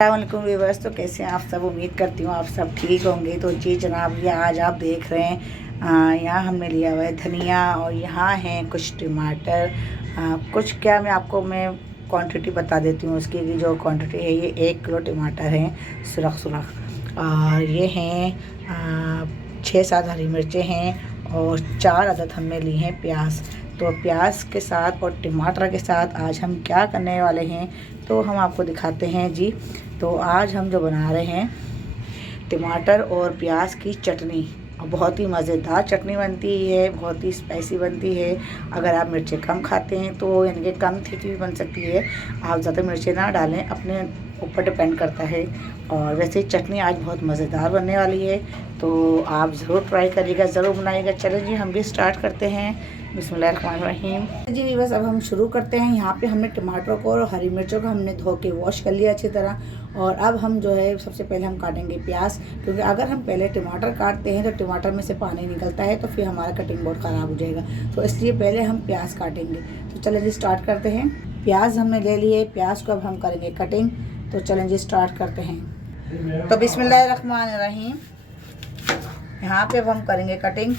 अस्सलामुअलैकुम व्यूअर्स। तो कैसे हैं आप सब? उम्मीद करती हूँ आप सब ठीक होंगे। तो जी जनाब, ये आज आप देख रहे हैं यहाँ हमने लिया हुआ है धनिया और यहाँ हैं कुछ टमाटर। कुछ क्या मैं क्वांटिटी बता देती हूँ उसकी कि जो क्वांटिटी है ये 1 किलो टमाटर हैं सुरख सुरख, और ये हैं 6-7 हरी मिर्चें हैं और 4 अदद हमने ली हैं प्याज। तो प्याज के साथ और टमाटर के साथ आज हम क्या करने वाले हैं तो हम आपको दिखाते हैं जी। तो आज हम जो बना रहे हैं टमाटर और प्याज की चटनी, बहुत ही मज़ेदार चटनी बनती है, बहुत ही स्पाइसी बनती है। अगर आप मिर्चें कम खाते हैं तो यानी कि कम तीखी भी बन सकती है। आप ज़्यादा मिर्चें ना डालें, अपने ऊपर डिपेंड करता है। और वैसे चटनी आज बहुत मज़ेदार बनने वाली है, तो आप ज़रूर ट्राई करिएगा, ज़रूर बनाइएगा। चलें जी, हम भी स्टार्ट करते हैं। बिस्मिल्लाहिर्रहमानिर्रहीम। जी बस अब हम शुरू करते हैं। यहाँ पे हमने टमाटरों को और हरी मिर्चों को हमने धो के वॉश कर लिया अच्छी तरह। और अब हम जो है सबसे पहले हम काटेंगे प्याज, क्योंकि अगर हम पहले टमाटर काटते हैं तो टमाटर में से पानी निकलता है, तो फिर हमारा कटिंग बोर्ड ख़राब हो जाएगा। तो इसलिए पहले हम प्याज काटेंगे। तो चलें जी स्टार्ट करते हैं। प्याज हमने ले लिए, प्याज को अब हम करेंगे कटिंग। तो चलें जी स्टार्ट करते हैं। तो बिस्मिल्लाहिर्रहमानिर्रहीम। यहाँ पे अब हम करेंगे कटिंग।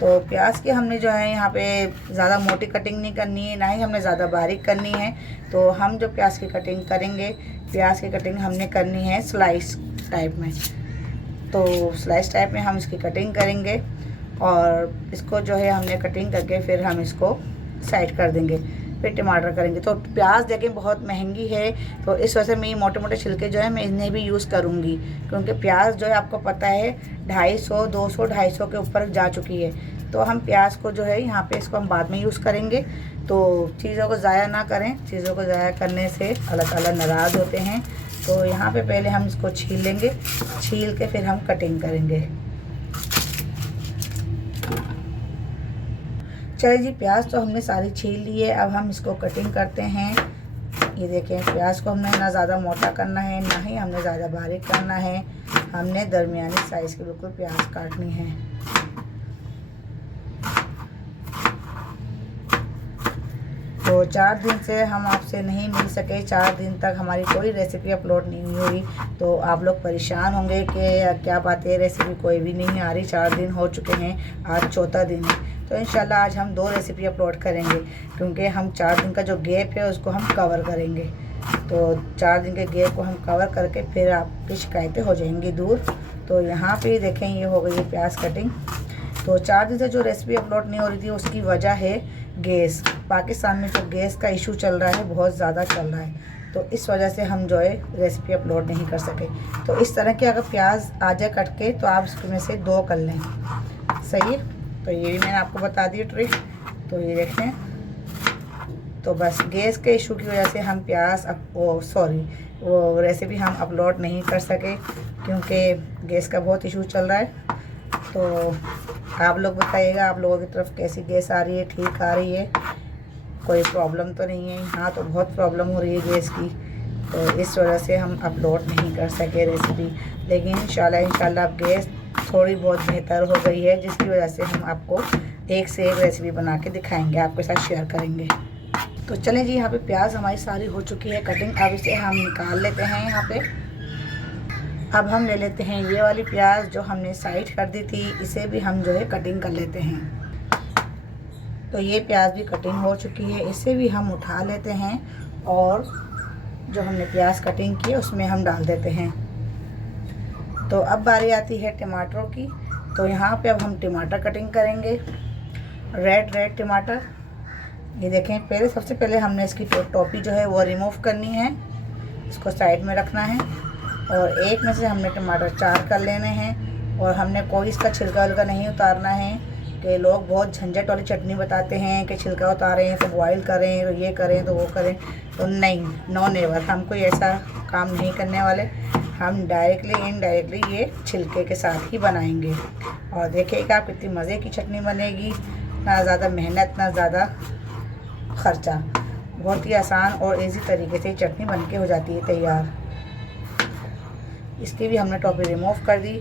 तो प्याज की हमने जो है यहाँ पे ज़्यादा मोटी कटिंग नहीं करनी है, ना ही हमने ज़्यादा बारीक करनी है। तो हम जो प्याज की कटिंग करेंगे, प्याज की कटिंग हमने करनी है स्लाइस टाइप में। तो स्लाइस टाइप में हम इसकी कटिंग करेंगे और इसको जो है हमने कटिंग करके फिर हम इसको साइड कर देंगे। फिर टमाटर करेंगे। तो प्याज देखें बहुत महंगी है, तो इस वजह से मैं मोटे मोटे छिलके जो है मैं इन्हें भी यूज़ करूँगी, क्योंकि प्याज जो है आपको पता है 250, 200, 250 के ऊपर जा चुकी है। तो हम प्याज को जो है यहाँ पे इसको हम बाद में यूज़ करेंगे। तो चीज़ों को ज़ाया ना करें, चीज़ों को ज़ाया करने से अल्लाह ताला नाराज़ होते हैं। तो यहाँ पे पहले हम इसको छील लेंगे, छील के फिर हम कटिंग करेंगे। चलिए जी, प्याज तो हमने सारी छील ली है, अब हम इसको कटिंग करते हैं। ये देखें, प्याज को हमने ना ज़्यादा मोटा करना है, ना ही हमने ज़्यादा बारीक करना है। हमने दरमियानी साइज़ की बिल्कुल प्याज काटनी है। तो 4 दिन से हम आपसे नहीं मिल सके, 4 दिन तक हमारी कोई रेसिपी अपलोड नहीं हुई, तो आप लोग परेशान होंगे कि क्या बात है रेसिपी कोई भी नहीं आ रही। 4 दिन हो चुके हैं, आज चौथा दिन है। तो इंशाल्लाह आज हम 2 रेसिपी अपलोड करेंगे, क्योंकि हम 4 दिन का जो गैप है उसको हम कवर करेंगे। तो 4 दिन के गैप को हम कवर करके फिर आपकी शिकायतें हो जाएंगी दूर। तो यहाँ पे देखें, ये हो गई है प्याज कटिंग। तो 4 दिन से जो रेसिपी अपलोड नहीं हो रही थी उसकी वजह है गैस। पाकिस्तान में जो गैस का इशू चल रहा है बहुत ज़्यादा चल रहा है, तो इस वजह से हम जो है रेसिपी अपलोड नहीं कर सके। तो इस तरह के अगर प्याज आ जाए कट के तो आप इसमें से 2 कर लें, सही है। तो ये भी मैंने आपको बता दी ट्रिक। तो ये देखें, तो बस गैस के इशू की वजह से हम वो रेसिपी हम अपलोड नहीं कर सके, क्योंकि गैस का बहुत इशू चल रहा है। तो आप लोग बताइएगा, आप लोगों की तरफ कैसी गैस आ रही है? ठीक आ रही है? कोई प्रॉब्लम तो नहीं है? यहाँ तो बहुत प्रॉब्लम हो रही है गैस की, तो इस वजह से हम अपलोड नहीं कर सके रेसिपी। लेकिन इंशाल्लाह अब गैस थोड़ी बहुत बेहतर हो गई है, जिसकी वजह से हम आपको एक से एक रेसिपी बना के दिखाएंगे, आपके साथ शेयर करेंगे। तो चलें जी, यहाँ पे प्याज हमारी सारी हो चुकी है कटिंग। अब इसे हम निकाल लेते हैं यहाँ पे। अब हम ले लेते हैं ये वाली प्याज जो हमने साइड कर दी थी, इसे भी हम जो है कटिंग कर लेते हैं। तो ये प्याज भी कटिंग हो चुकी है, इसे भी हम उठा लेते हैं और जो हमने प्याज कटिंग की उसमें हम डाल देते हैं। तो अब बारी आती है टमाटरों की। तो यहाँ पे अब हम टमाटर कटिंग करेंगे, रेड टमाटर। ये देखें, सबसे पहले हमने इसकी टोपी जो है वो रिमूव करनी है, इसको साइड में रखना है। और एक में से हमने टमाटर 4 कर लेने हैं, और हमने कोई इसका छिलका विलका नहीं उतारना है। कि लोग बहुत झंझट वाली चटनी बताते हैं कि छिलका उतारें तो बॉईल करें, तो ये करें तो वो करें। तो नहीं, नो नेवर, हम कोई ऐसा काम नहीं करने वाले। हम डायरेक्टली इनडायरेक्टली ये छिलके के साथ ही बनाएंगे। और देखिएगा आप कितनी मज़े की चटनी बनेगी, ना ज़्यादा मेहनत ना ज़्यादा ख़र्चा। बहुत ही आसान और इजी तरीके से चटनी बनके हो जाती है तैयार। इसकी भी हमने टोपी रिमूव कर दी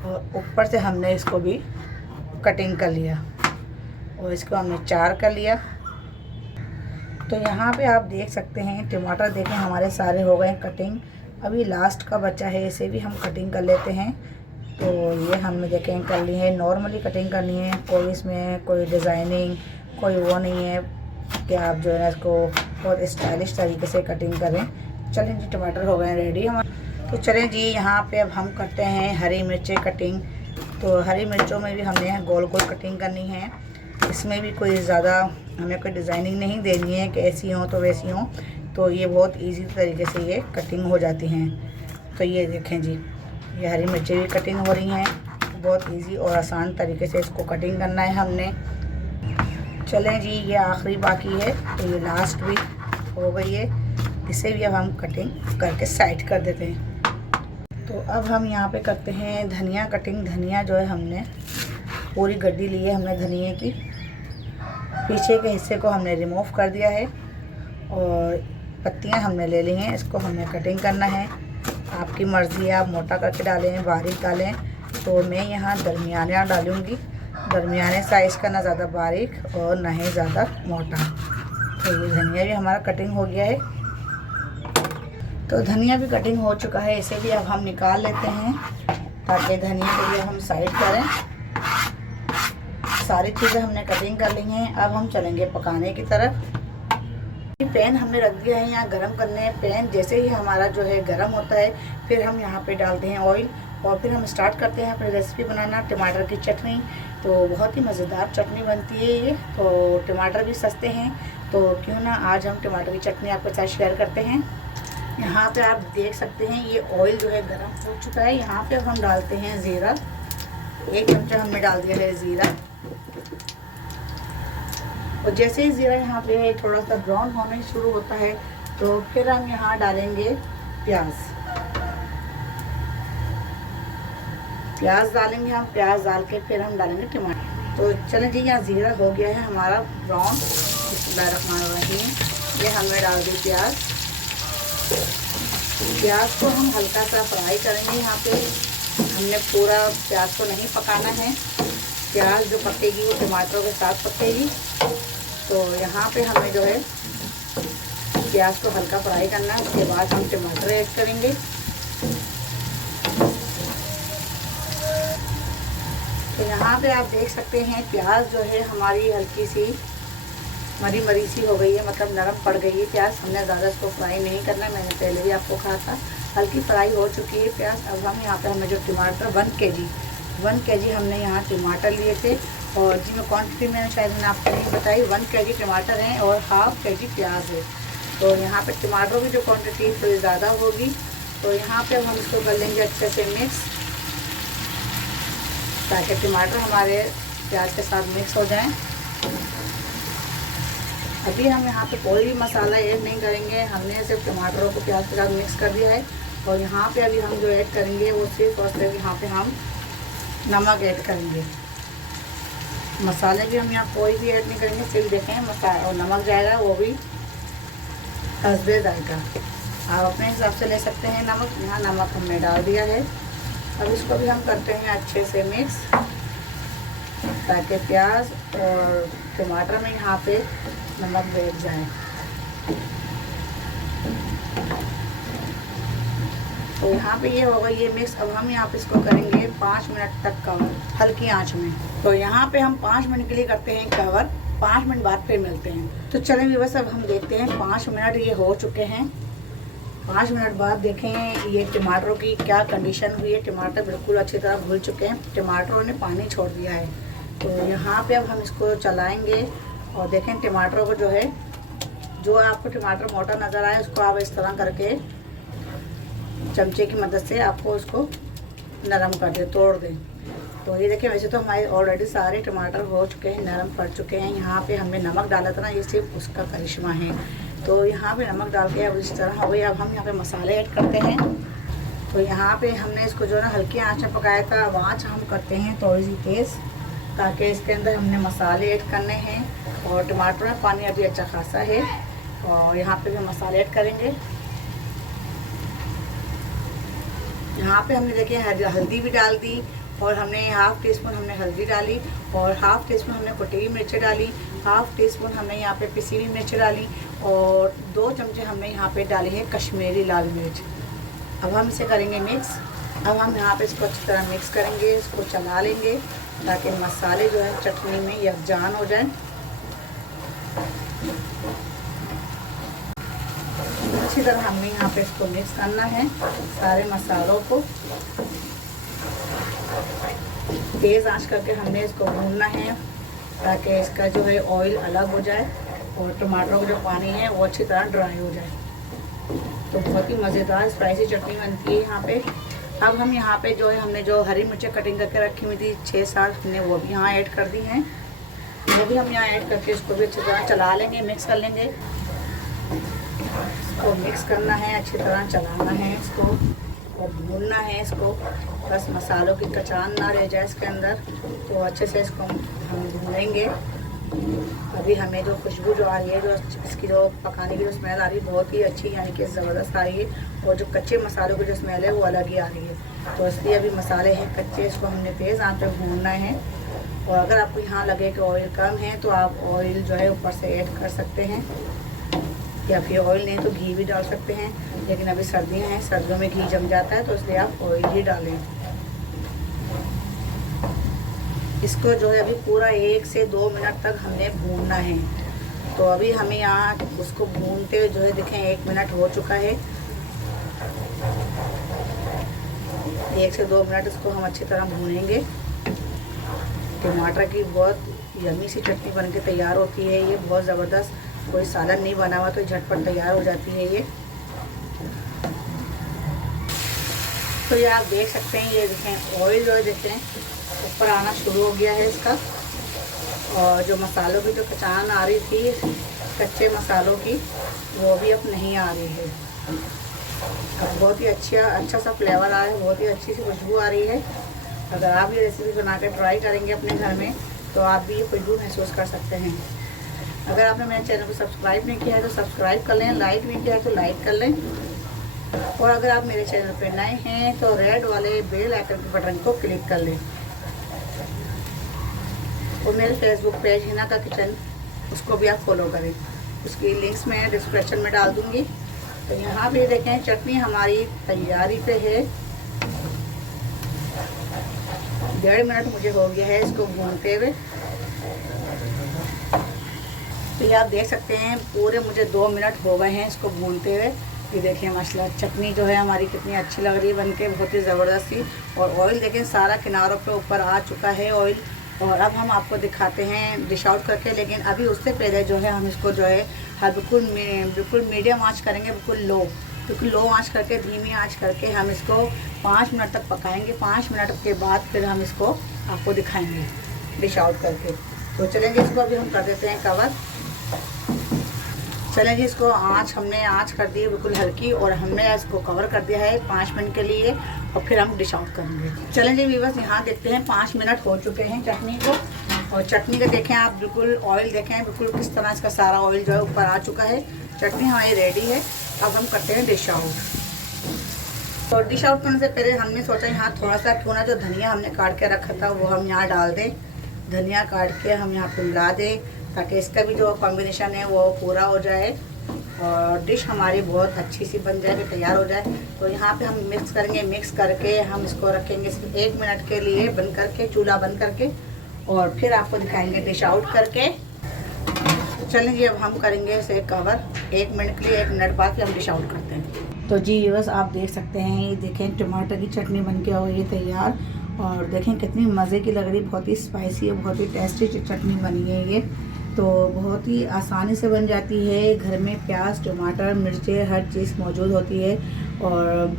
और ऊपर से हमने इसको भी कटिंग कर लिया, और इसको हमने 4 कर लिया। तो यहाँ पे आप देख सकते हैं टमाटर देखें हमारे सारे हो गए कटिंग। अभी लास्ट का बचा है, इसे भी हम कटिंग कर लेते हैं। तो ये हमने देखें कर ली है, नॉर्मली कटिंग करनी है, कोई इसमें कोई डिज़ाइनिंग कोई वो नहीं है कि आप जो है ना इसको बहुत स्टाइलिश तरीके से कटिंग करें। चलें जी, टमाटर हो गए रेडी हमारे। तो चलें जी, यहाँ पे अब हम करते हैं हरी मिर्चें कटिंग। तो हरी मिर्चों में भी हमने गोल गोल कटिंग करनी है। इसमें भी कोई ज़्यादा हमें कोई डिज़ाइनिंग नहीं देनी है कि ऐसी हो तो वैसी हो। तो ये बहुत इजी तरीके से ये कटिंग हो जाती हैं। तो ये देखें जी, ये हरी मिर्चें भी कटिंग हो रही हैं। बहुत इजी और आसान तरीके से इसको कटिंग करना है हमने। चलें जी, ये आखिरी बाकी है, तो ये लास्ट भी हो गई है। इसे भी अब हम कटिंग करके साइड कर देते हैं। तो अब हम यहाँ पे करते हैं धनिया कटिंग। धनिया जो है हमने पूरी गड्डी ली है हमने धनिया की, पीछे के हिस्से को हमने रिमूव कर दिया है और पत्तियाँ हमने ले ली हैं। इसको हमें कटिंग करना है, आपकी मर्ज़ी है, आप मोटा करके डालें बारीक डालें। तो मैं यहाँ दरमियाना डालूँगी, दरमियाने साइज़ का, ना ज़्यादा बारीक और ना ही ज़्यादा मोटा। तो ये धनिया भी हमारा कटिंग हो गया है। तो धनिया भी कटिंग हो चुका है, इसे भी अब हम निकाल लेते हैं ताकि धनिया को भी हम साइड करें। सारी चीज़ें हमने कटिंग कर ली हैं। अब हम चलेंगे पकाने की तरफ। पैन हमने रख दिया है यहाँ गरम करने। पैन जैसे ही हमारा जो है गरम होता है, फिर हम यहाँ पे डालते हैं ऑयल और फिर हम स्टार्ट करते हैं अपनी रेसिपी बनाना, टमाटर की चटनी। तो बहुत ही मज़ेदार चटनी बनती है ये। तो टमाटर भी सस्ते हैं, तो क्यों ना आज हम टमाटर की चटनी आपके साथ शेयर करते हैं। यहाँ पे आप देख सकते हैं ये ऑयल जो है गरम हो चुका है। यहाँ पे अब हम डालते हैं ज़ीरा, 1 चमचा हमने डाल दिया है ज़ीरा। और जैसे ही ज़ीरा यहाँ पे थोड़ा सा ब्राउन होने शुरू होता है, तो फिर हम यहाँ डालेंगे प्याज। प्याज डालेंगे हम, प्याज डाल के फिर हम डालेंगे टमाटर। तो चलें जी, यहाँ ज़ीरा हो गया है हमारा ब्राउन। बिस्मिल्लाहिर्रहमानिर्रहीम। ये हमने डाल दी प्याज। प्याज को हम हल्का सा फ्राई करेंगे। यहाँ पे हमने पूरा प्याज को नहीं पकाना है, प्याज जो पकेगी वो टमाटरों के साथ पकेगी। तो यहाँ पे हमें जो है प्याज को हल्का फ्राई करना है, उसके बाद हम टमाटर ऐड करेंगे। तो यहाँ पे आप देख सकते हैं प्याज जो है हमारी हल्की सी मरी मरी सी हो गई है, मतलब नरम पड़ गई है प्याज। हमने ज़्यादा इसको फ्राई नहीं करना, मैंने पहले भी आपको कहा था। हल्की फ्राई हो चुकी है प्याज। अब हम यहाँ पे हमने जो टमाटर 1 केजी हमने यहाँ टमाटर लिए थे। और जी मैं क्वान्टिटी मैंने शायद मैंने आपको नहीं बताई, 1 केजी टमाटर हैं और ½ केजी प्याज है। तो यहाँ पे टमाटरों की जो क्वान्टिटी थोड़ी ज़्यादा होगी। तो यहाँ पे हम इसको कर लेंगे अच्छे से मिक्स, ताकि टमाटर हमारे प्याज के साथ मिक्स हो जाएं। अभी हम यहाँ पे कोई भी मसाला ऐड नहीं करेंगे, हमने सिर्फ टमाटरों को प्याज के साथ मिक्स कर दिया है। और यहाँ पे अभी हम जो ऐड करेंगे वो सिर्फ और सिर्फ यहाँ पे हम नमक ऐड करेंगे। मसाले भी हम यहाँ कोई भी ऐड नहीं करेंगे, सिर्फ देखें मसाला और नमक जाएगा, वो भी हस्बे जाएगा। आप अपने हिसाब से ले सकते हैं नमक। यहाँ नमक हमने डाल दिया है। अब इसको भी हम करते हैं अच्छे से मिक्स, ताकि प्याज और टमाटर में यहाँ पे नमक बैठ जाए। तो यहाँ पे ये होगा ये मिक्स। अब हम यहाँ पे इसको करेंगे 5 मिनट तक कवर, हल्की आंच में। तो यहाँ पे हम 5 मिनट के लिए करते हैं कवर, 5 मिनट बाद फिर मिलते हैं। तो चलें बस अब हम देखते हैं 5 मिनट ये हो चुके हैं। 5 मिनट बाद देखें ये टमाटरों की क्या कंडीशन हुई है। टमाटर बिल्कुल अच्छी तरह घुल चुके हैं, टमाटरों ने पानी छोड़ दिया है। तो यहाँ पे अब हम इसको चलाएंगे और देखें टमाटरों को जो है, जो आपको टमाटर मोटा नज़र आए उसको आप इस तरह करके चमचे की मदद से आपको उसको नरम कर दें, तोड़ दें। तो ये देखिए, वैसे तो हमारे ऑलरेडी सारे टमाटर हो चुके हैं, नरम पड़ चुके हैं। यहाँ पे हमने नमक डाला था ना, ये सिर्फ उसका करिश्मा है। तो यहाँ पे नमक डाल के अब इस तरह हो गई। अब हम यहाँ पे मसाले ऐड करते हैं। तो यहाँ पे हमने इसको जो है ना हल्की आंच में पकाया था, अब आँच हम करते हैं थोड़ी सी तेज़, ताकि इसके अंदर हमने मसाले ऐड करने हैं। और टमाटर में पानी अभी अच्छा खासा है। और यहाँ पे भी मसाले ऐड करेंगे। यहाँ पे हमने देखिए हल्दी भी डाल दी, और हमने ½ टीस्पून हमने हल्दी डाली, और ½ टीस्पून हमने कुटी हुई मिर्च डाली, ½ टीस्पून हमने यहाँ पे पिसी हुई मिर्च डाली, और 2 चमचे हमने यहाँ पे डाली है कश्मीरी लाल मिर्च। अब हम इसे करेंगे मिक्स। अब हम यहाँ पे इसको अच्छी तरह मिक्स करेंगे, इसको चला लेंगे ताकि मसाले जो है चटनी में यकजान हो जाए। अच्छी तरह हमें यहाँ पे इसको मिक्स करना है सारे मसालों को। तेज़ आंच करके हमने इसको भूनना है ताकि इसका जो है ऑयल अलग हो जाए और टमाटरों का जो पानी है वो अच्छी तरह ड्राई हो जाए। तो बहुत ही मज़ेदार स्पाइसी चटनी बनती है यहाँ पे। अब हम यहाँ पे जो है हमने जो हरी मिर्चें कटिंग करके रखी हुई थी 6-7, हमने वो भी यहाँ ऐड कर दी हैं। वो भी हम यहाँ ऐड करके इसको भी अच्छी तरह चला लेंगे, मिक्स कर लेंगे। इसको मिक्स करना है, अच्छी तरह चलाना है इसको और भूनना है इसको, बस मसालों की कचान ना रह जाए इसके अंदर। तो अच्छे से इसको हम भूनेंगे। अभी हमें जो खुशबू जो आ रही है, जो इसकी जो पकाने की जो स्मेल आ रही है बहुत ही अच्छी, यानी कि ज़बरदस्त आ रही है। और जो कच्चे मसालों की जो स्मेल है वो अलग ही आ रही है। तो इसलिए अभी मसाले हैं कच्चे, इसको हमने तेज़ आंच पे भूनना है। और अगर आपको यहाँ लगे कि ऑयल कम है तो आप ऑयल जो है ऊपर से ऐड कर सकते हैं, या फिर ऑयल नहीं तो घी भी डाल सकते हैं। लेकिन अभी सर्दियाँ हैं, सर्दियों में घी जम जाता है तो इसलिए आप ऑयल ही डालें। इसको जो है अभी पूरा 1 से 2 मिनट तक हमने भूनना है। तो अभी हमें यहाँ उसको भूनते हुए जो है देखें 1 मिनट हो चुका है। 1 से 2 मिनट इसको हम अच्छी तरह भूनेंगे। टमाटर की बहुत यम्मी सी चटनी बन के तैयार होती है ये, बहुत ज़बरदस्त। कोई सालन नहीं बना हुआ तो झटपट तैयार हो जाती है ये। तो ये आप देख सकते हैं, ये देखें ऑयल जो है देखें ऊपर आना शुरू हो गया है इसका। और जो मसालों की जो कचान आ रही थी कच्चे मसालों की, वो भी अब नहीं आ रही है। अब बहुत ही अच्छा सा फ्लेवर आ रहा है, बहुत ही अच्छी सी खुशबू आ रही है। अगर आप ये रेसिपी बना कर ट्राई करेंगे अपने घर में तो आप भी ये खुशबू महसूस कर सकते हैं। अगर आपने मेरे चैनल को सब्सक्राइब नहीं किया है तो सब्सक्राइब कर लें, लाइक नहीं किया है तो लाइक कर लें। और अगर आप मेरे चैनल पर नए हैं तो रेड वाले बेल आइकन के बटन को क्लिक कर लें। और मेरे फेसबुक पेज हिना का किचन, उसको भी आप फॉलो करें, उसकी लिंक्स मैं डिस्क्रिप्शन में डाल दूँगी। तो यहाँ भी देखें चटनी हमारी तैयारी पे है। 1.5 मिनट मुझे हो गया है इसको भूनते हुए। तो ये आप देख सकते हैं पूरे मुझे 2 मिनट हो गए हैं इसको भूनते हुए। ये देखिए माशाल्लाह चटनी जो है हमारी कितनी अच्छी लग रही है बनके, बहुत ही ज़बरदस्त थी। और ऑयल देखें सारा किनारों पे ऊपर आ चुका है ऑयल। और अब हम आपको दिखाते हैं डिश आउट करके, लेकिन अभी उससे पहले जो है हम इसको जो है बिल्कुल मीडियम आंच करेंगे, बिल्कुल लो आंच करके, धीमी आंच करके हम इसको 5 मिनट तक पकाएंगे। 5 मिनट के बाद फिर हम इसको आपको दिखाएंगे डिश आउट करके। तो चलेंगे इसको अभी हम कर देते हैं कवर। चलें जी, इसको हमने आँच कर दी है बिल्कुल हल्की, और हमने इसको कवर कर दिया है 5 मिनट के लिए, और फिर हम डिश आउट करेंगे। चलें जी व्यूअर्स, यहाँ देखते हैं 5 मिनट हो चुके हैं चटनी को। और चटनी का देखें आप, बिल्कुल ऑयल देखें बिल्कुल किस तरह इसका सारा ऑयल जो है ऊपर आ चुका है। चटनी हमारी रेडी है। अब हम करते हैं डिश आउट। तो डिश आउट करने से पहले हमने सोचा यहाँ थोड़ा सा क्यों ना जो धनिया हमने काट के रखा था वो हम यहाँ डाल दें। धनिया काट के हम यहाँ पे मिला दें ताकि इसका भी जो कॉम्बिनेशन है वो पूरा हो जाए और डिश हमारी बहुत अच्छी सी बन जाए, तैयार हो जाए। तो यहाँ पे हम मिक्स करेंगे, मिक्स करके हम इसको रखेंगे सिर्फ 1 मिनट के लिए बंद करके, चूल्हा बंद करके, और फिर आपको दिखाएंगे डिश आउट करके। चलें जी, अब हम करेंगे इसे कवर 1 मिनट के लिए। 1 मिनट बाद फिर हम डिश आउट करते हैं। तो जी बस आप देख सकते हैं, ये देखें टमाटर की चटनी बन के हो गई है तैयार। और देखें कितनी मज़े की लग रही, बहुत ही स्पाइसी है, बहुत ही टेस्टी चटनी बनी है ये। तो बहुत ही आसानी से बन जाती है। घर में प्याज, टमाटर, मिर्चें हर चीज़ मौजूद होती है और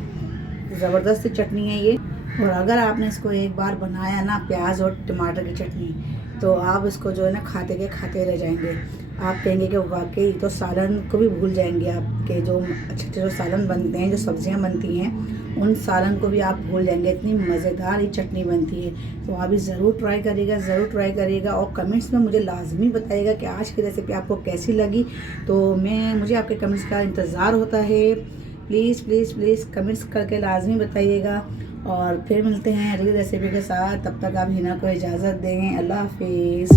ज़बरदस्त चटनी है ये। और अगर आपने इसको एक बार बनाया ना प्याज और टमाटर की चटनी, तो आप इसको जो है ना खाते रह जाएंगे। आप कहेंगे कि वाकई तो सालन को भी भूल जाएंगे। आपके जो अच्छे जो सालन बनते हैं, जो सब्जियां बनती हैं, उन सालन को भी आप भूल जाएंगे। इतनी मज़ेदार ये चटनी बनती है। तो आप भी ज़रूर ट्राई करिएगा और कमेंट्स में मुझे लाजमी बताइएगा कि आज की रेसिपी आपको कैसी लगी। तो मुझे आपके कमेंट्स का इंतज़ार होता है। प्लीज़ कमेंट्स करके लाजमी बताइएगा। और फिर मिलते हैं अगली रेसिपी के साथ। तब तक आप हिना को इजाज़त दें। अल्लाह हाफिज़।